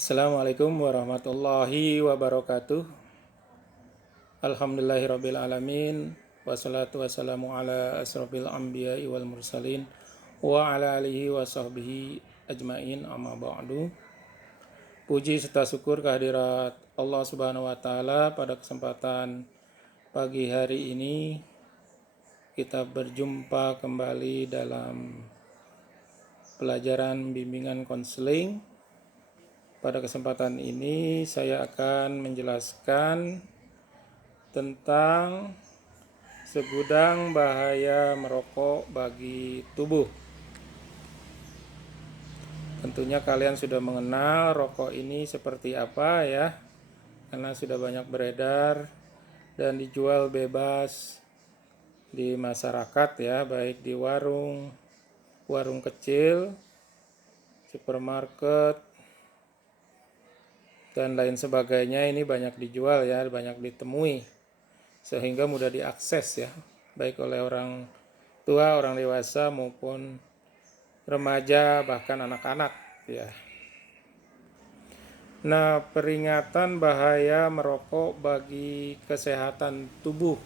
Assalamualaikum warahmatullahi wabarakatuh. Alhamdulillahirabbil alamin. Wassalatu wassalamu ala asrofil anbiya'i wal mursalin wa ala alihi wa sahbihi ajmain, amma ba'du. Puji serta syukur kehadirat Allah Subhanahu wa taala. Pada kesempatan pagi hari ini kita berjumpa kembali dalam pelajaran bimbingan konseling. Pada kesempatan ini saya akan menjelaskan tentang segudang bahaya merokok bagi tubuh. Tentunya kalian sudah mengenal rokok ini seperti apa ya, karena sudah banyak beredar dan dijual bebas di masyarakat ya, baik di warung kecil, supermarket, dan lain sebagainya. Ini banyak dijual ya, banyak ditemui, sehingga mudah diakses ya, baik oleh orang tua, orang dewasa maupun remaja, bahkan anak-anak ya. Nah, peringatan bahaya merokok bagi kesehatan tubuh.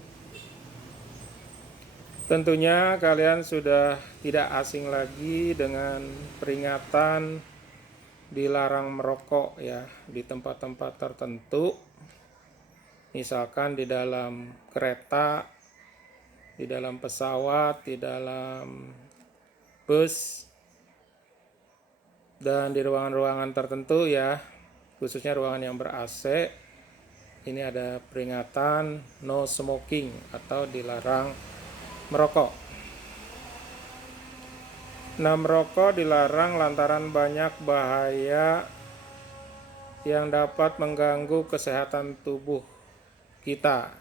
Tentunya kalian sudah tidak asing lagi dengan peringatan dilarang merokok ya di tempat-tempat tertentu, misalkan di dalam kereta, di dalam pesawat, di dalam bus, dan di ruangan-ruangan tertentu ya, khususnya ruangan yang ber-AC. Ini ada peringatan no smoking atau dilarang merokok. Nah, merokok dilarang lantaran banyak bahaya yang dapat mengganggu kesehatan tubuh kita.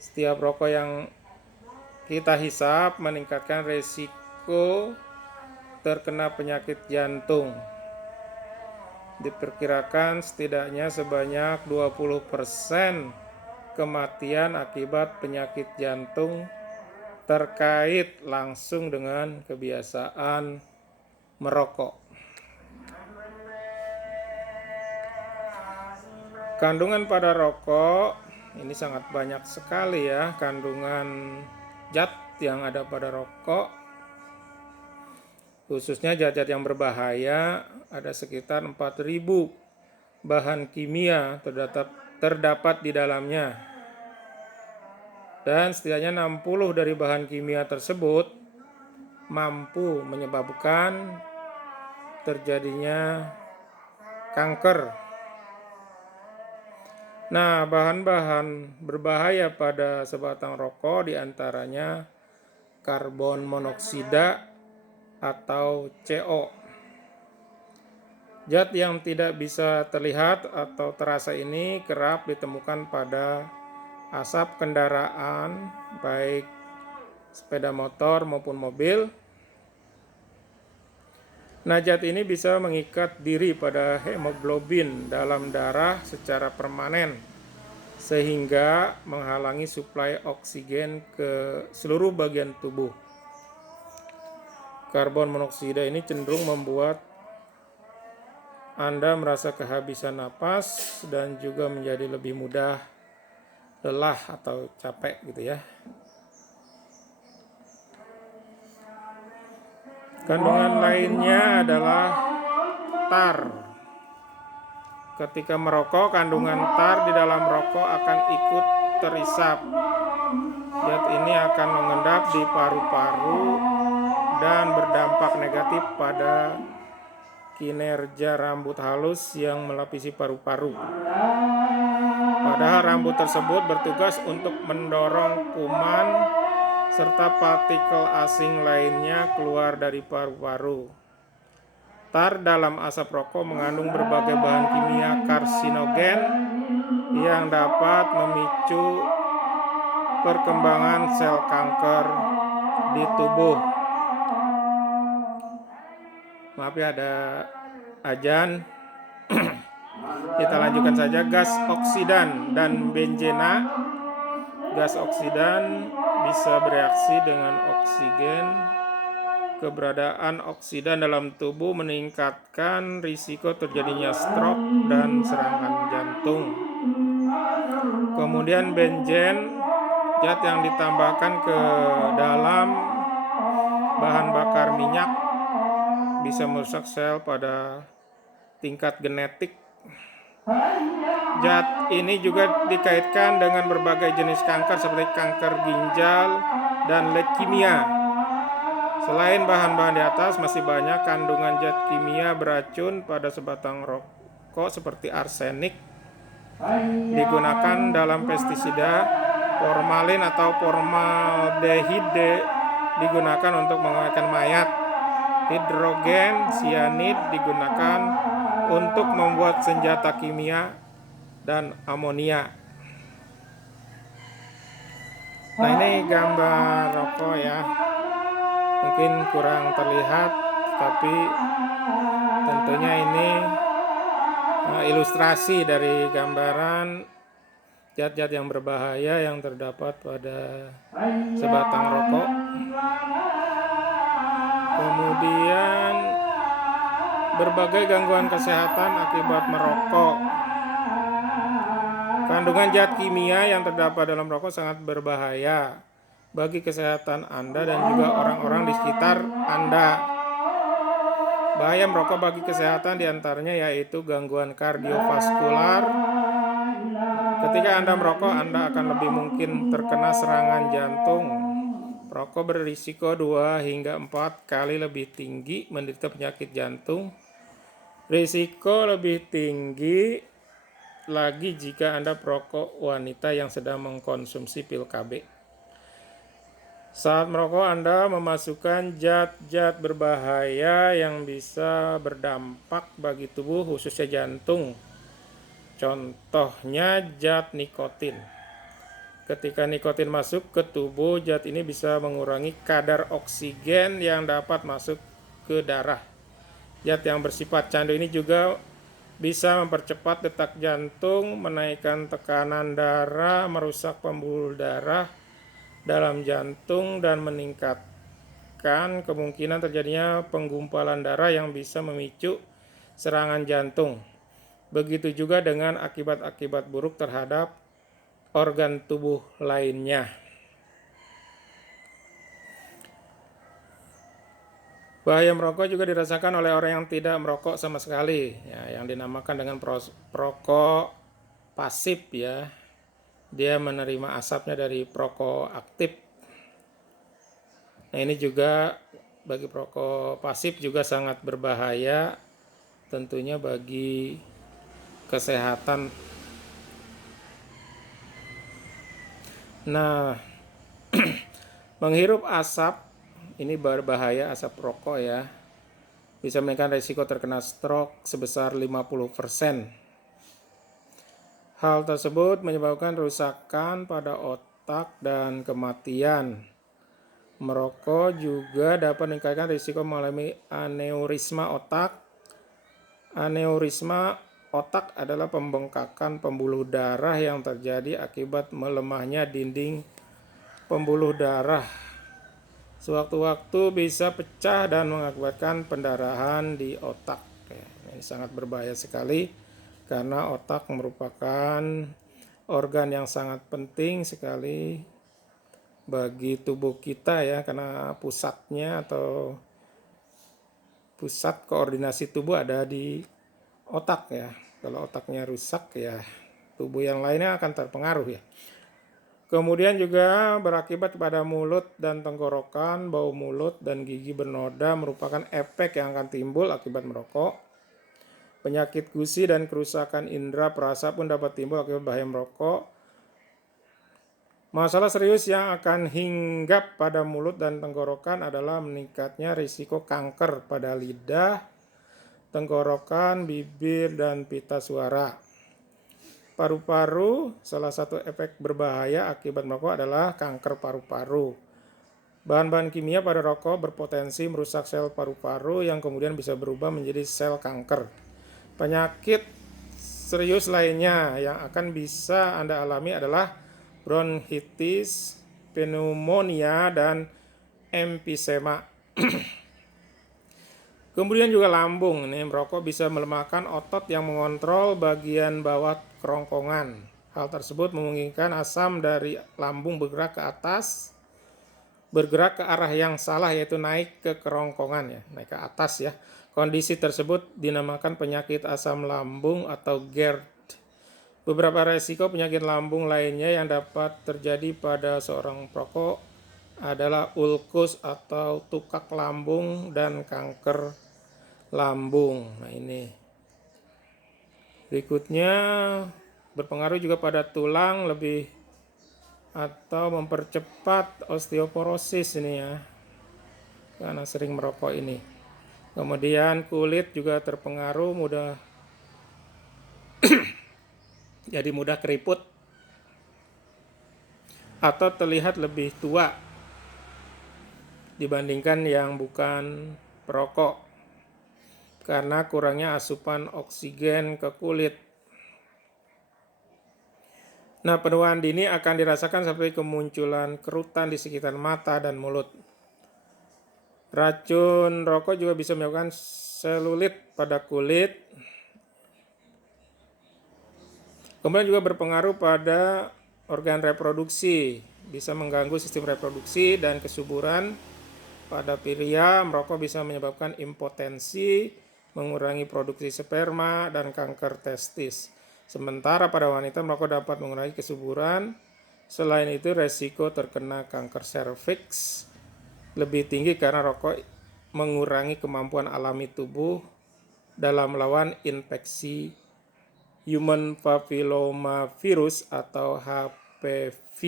Setiap rokok yang kita hisap meningkatkan resiko terkena penyakit jantung. Diperkirakan setidaknya sebanyak 20% kematian akibat penyakit jantung terkait langsung dengan kebiasaan merokok. Kandungan pada rokok ini sangat banyak sekali ya, kandungan zat yang ada pada rokok. Khususnya zat-zat yang berbahaya, ada sekitar 4.000 bahan kimia terdapat di dalamnya. Dan setidaknya 60 dari bahan kimia tersebut mampu menyebabkan terjadinya kanker. Nah, bahan-bahan berbahaya pada sebatang rokok diantaranya karbon monoksida atau CO. Zat yang tidak bisa terlihat atau terasa ini kerap ditemukan pada asap kendaraan, baik sepeda motor maupun mobil. Nah, zat ini bisa mengikat diri pada hemoglobin dalam darah secara permanen, sehingga menghalangi suplai oksigen ke seluruh bagian tubuh. Karbon monoksida ini cenderung membuat Anda merasa kehabisan napas dan juga menjadi lebih mudah lelah atau capek gitu ya. Kandungan lainnya adalah tar. Ketika merokok, kandungan tar di dalam rokok akan ikut terisap. Zat ini akan mengendap di paru-paru dan berdampak negatif pada kinerja rambut halus yang melapisi paru-paru. Padahal rambut tersebut bertugas untuk mendorong kuman serta partikel asing lainnya keluar dari paru-paru. Tar dalam asap rokok mengandung berbagai bahan kimia karsinogen yang dapat memicu perkembangan sel kanker di tubuh. Maaf ya, ada azan. Kita lanjutkan saja. Gas oksidan dan benzena. Gas oksidan bisa bereaksi dengan oksigen keberadaan oksidan dalam tubuh meningkatkan risiko terjadinya stroke dan serangan jantung. Kemudian benzen, zat yang ditambahkan ke dalam bahan bakar minyak, bisa merusak sel pada tingkat genetik. Zat ini juga dikaitkan dengan berbagai jenis kanker seperti kanker ginjal dan leukemia. Selain bahan-bahan di atas, masih banyak kandungan zat kimia beracun pada sebatang rokok seperti arsenik, digunakan dalam pestisida, formalin atau formaldehid digunakan untuk mengawetkan mayat, hidrogen sianid digunakan untuk membuat senjata kimia, dan amonia. Nah, ini gambar rokok ya. Mungkin kurang terlihat, tapi tentunya ini ilustrasi dari gambaran zat-zat yang berbahaya yang terdapat pada sebatang rokok. Kemudian berbagai gangguan kesehatan akibat merokok. Kandungan zat kimia yang terdapat dalam rokok sangat berbahaya bagi kesehatan Anda dan juga orang-orang di sekitar Anda. Bahaya merokok bagi kesehatan diantaranya yaitu gangguan kardiovaskular. Ketika Anda merokok, Anda akan lebih mungkin terkena serangan jantung. Perokok berisiko 2 hingga 4 kali lebih tinggi menderita penyakit jantung. Risiko lebih tinggi lagi jika Anda perokok wanita yang sedang mengkonsumsi pil KB. Saat merokok, Anda memasukkan zat-zat berbahaya yang bisa berdampak bagi tubuh, khususnya jantung. Contohnya zat nikotin. Ketika nikotin masuk ke tubuh, zat ini bisa mengurangi kadar oksigen yang dapat masuk ke darah. Zat yang bersifat candu ini juga bisa mempercepat detak jantung, menaikkan tekanan darah, merusak pembuluh darah dalam jantung, dan meningkatkan kemungkinan terjadinya penggumpalan darah yang bisa memicu serangan jantung. Begitu juga dengan akibat-akibat buruk terhadap organ tubuh lainnya. Bahaya merokok juga dirasakan oleh orang yang tidak merokok sama sekali, ya, yang dinamakan dengan perokok pasif ya. Dia menerima asapnya dari perokok aktif. Nah, ini juga bagi perokok pasif juga sangat berbahaya tentunya bagi kesehatan. Nah, menghirup asap ini berbahaya, asap rokok ya. Bisa menaikkan risiko terkena stroke sebesar 50%. Hal tersebut menyebabkan kerusakan pada otak dan kematian. Merokok juga dapat meningkatkan risiko mengalami aneurisma otak. Aneurisma otak adalah pembengkakan pembuluh darah yang terjadi akibat melemahnya dinding pembuluh darah. Sewaktu-waktu bisa pecah dan mengakibatkan pendarahan di otak. Ini sangat berbahaya sekali karena otak merupakan organ yang sangat penting sekali bagi tubuh kita ya, karena pusatnya atau pusat koordinasi tubuh ada di otak ya. Kalau otaknya rusak ya tubuh yang lainnya akan terpengaruh ya. Kemudian juga berakibat pada mulut dan tenggorokan, bau mulut dan gigi bernoda merupakan efek yang akan timbul akibat merokok. Penyakit gusi dan kerusakan indera perasa pun dapat timbul akibat bahaya merokok. Masalah serius yang akan hinggap pada mulut dan tenggorokan adalah meningkatnya risiko kanker pada lidah, tenggorokan, bibir, dan pita suara. Paru-paru, salah satu efek berbahaya akibat merokok adalah kanker paru-paru. Bahan-bahan kimia pada rokok berpotensi merusak sel paru-paru yang kemudian bisa berubah menjadi sel kanker. Penyakit serius lainnya yang akan bisa Anda alami adalah bronkitis, pneumonia, dan emfisema. Kemudian juga lambung. Ini merokok bisa melemahkan otot yang mengontrol bagian bawah kerongkongan. Hal tersebut memungkinkan asam dari lambung bergerak ke atas, bergerak ke arah yang salah, yaitu naik ke kerongkongan, ya, naik ke atas, ya. Kondisi tersebut dinamakan penyakit asam lambung atau GERD. Beberapa resiko penyakit lambung lainnya yang dapat terjadi pada seorang perokok adalah ulkus atau tukak lambung dan kanker lambung. Nah, ini berikutnya berpengaruh juga pada tulang lebih atau mempercepat osteoporosis ini, ya, karena sering merokok ini. Kemudian kulit juga terpengaruh, mudah jadi mudah keriput atau terlihat lebih tua dibandingkan yang bukan perokok karena kurangnya asupan oksigen ke kulit. Nah, penuaan dini akan dirasakan seperti kemunculan kerutan di sekitar mata dan mulut. Racun rokok juga bisa menyebabkan selulit pada kulit. Kemudian juga berpengaruh pada organ reproduksi, bisa mengganggu sistem reproduksi dan kesuburan. Pada pria, merokok bisa menyebabkan impotensi, mengurangi produksi sperma, dan kanker testis. Sementara pada wanita, merokok dapat mengurangi kesuburan. Selain itu, resiko terkena kanker serviks lebih tinggi karena rokok mengurangi kemampuan alami tubuh dalam melawan infeksi human papillomavirus atau HPV.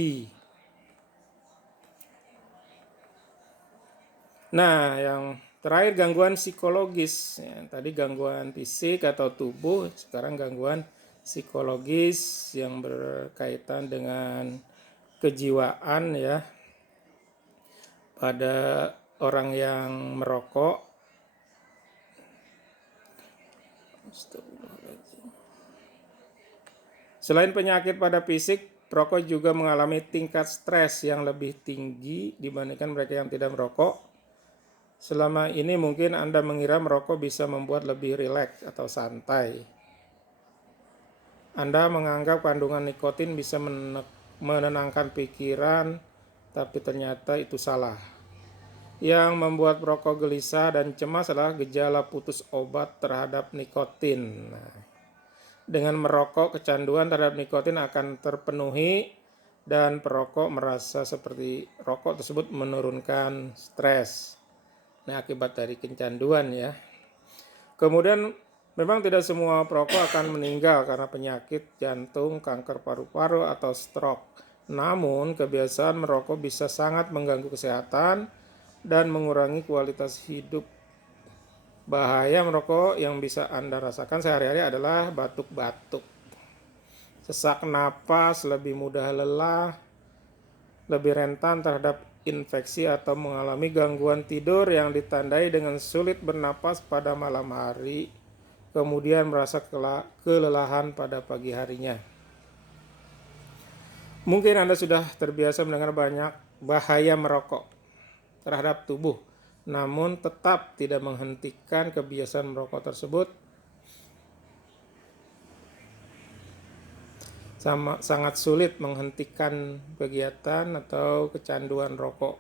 Nah, yang terakhir gangguan psikologis. Ya, tadi gangguan fisik atau tubuh, sekarang gangguan psikologis yang berkaitan dengan kejiwaan, ya, pada orang yang merokok. Selain penyakit pada fisik, perokok juga mengalami tingkat stres yang lebih tinggi dibandingkan mereka yang tidak merokok. Selama ini mungkin Anda mengira merokok bisa membuat lebih rileks atau santai. Anda menganggap kandungan nikotin bisa menenangkan pikiran, tapi ternyata itu salah. Yang membuat perokok gelisah dan cemas adalah gejala putus obat terhadap nikotin. Nah, dengan merokok, kecanduan terhadap nikotin akan terpenuhi dan perokok merasa seperti rokok tersebut menurunkan stres. Nah, akibat dari kecanduan, ya. Kemudian memang tidak semua perokok akan meninggal karena penyakit jantung, kanker paru-paru, atau stroke. Namun, kebiasaan merokok bisa sangat mengganggu kesehatan dan mengurangi kualitas hidup. Bahaya merokok yang bisa Anda rasakan sehari-hari adalah batuk-batuk, sesak napas, lebih mudah lelah, lebih rentan terhadap infeksi atau mengalami gangguan tidur yang ditandai dengan sulit bernapas pada malam hari, kemudian merasa kelelahan pada pagi harinya. Mungkin Anda sudah terbiasa mendengar banyak bahaya merokok terhadap tubuh, namun tetap tidak menghentikan kebiasaan merokok tersebut. Sangat sulit menghentikan kegiatan atau kecanduan rokok.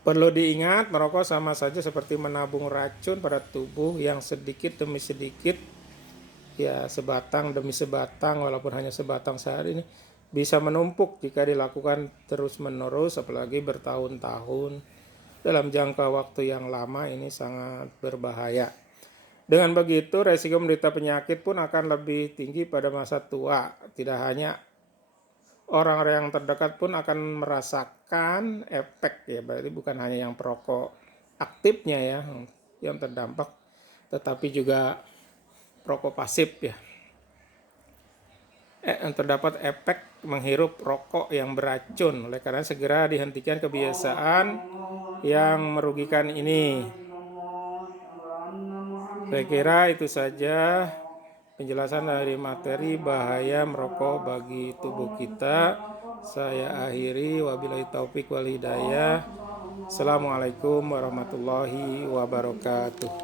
Perlu diingat, merokok sama saja seperti menabung racun pada tubuh yang sedikit demi sedikit, ya, sebatang demi sebatang, walaupun hanya sebatang sehari, ini bisa menumpuk jika dilakukan terus-menerus, apalagi bertahun-tahun. Dalam jangka waktu yang lama ini sangat berbahaya. Dengan begitu, resiko menderita penyakit pun akan lebih tinggi pada masa tua. Tidak hanya orang-orang yang terdekat pun akan merasakan efek, ya, berarti bukan hanya yang perokok aktifnya, ya, yang terdampak, tetapi juga perokok pasif, ya. Terdapat efek menghirup rokok yang beracun. Oleh karena segera dihentikan kebiasaan yang merugikan ini. Saya kira itu saja penjelasan dari materi bahaya merokok bagi tubuh kita. Saya akhiri, wabillahi taufik wal hidayah. Assalamualaikum warahmatullahi wabarakatuh.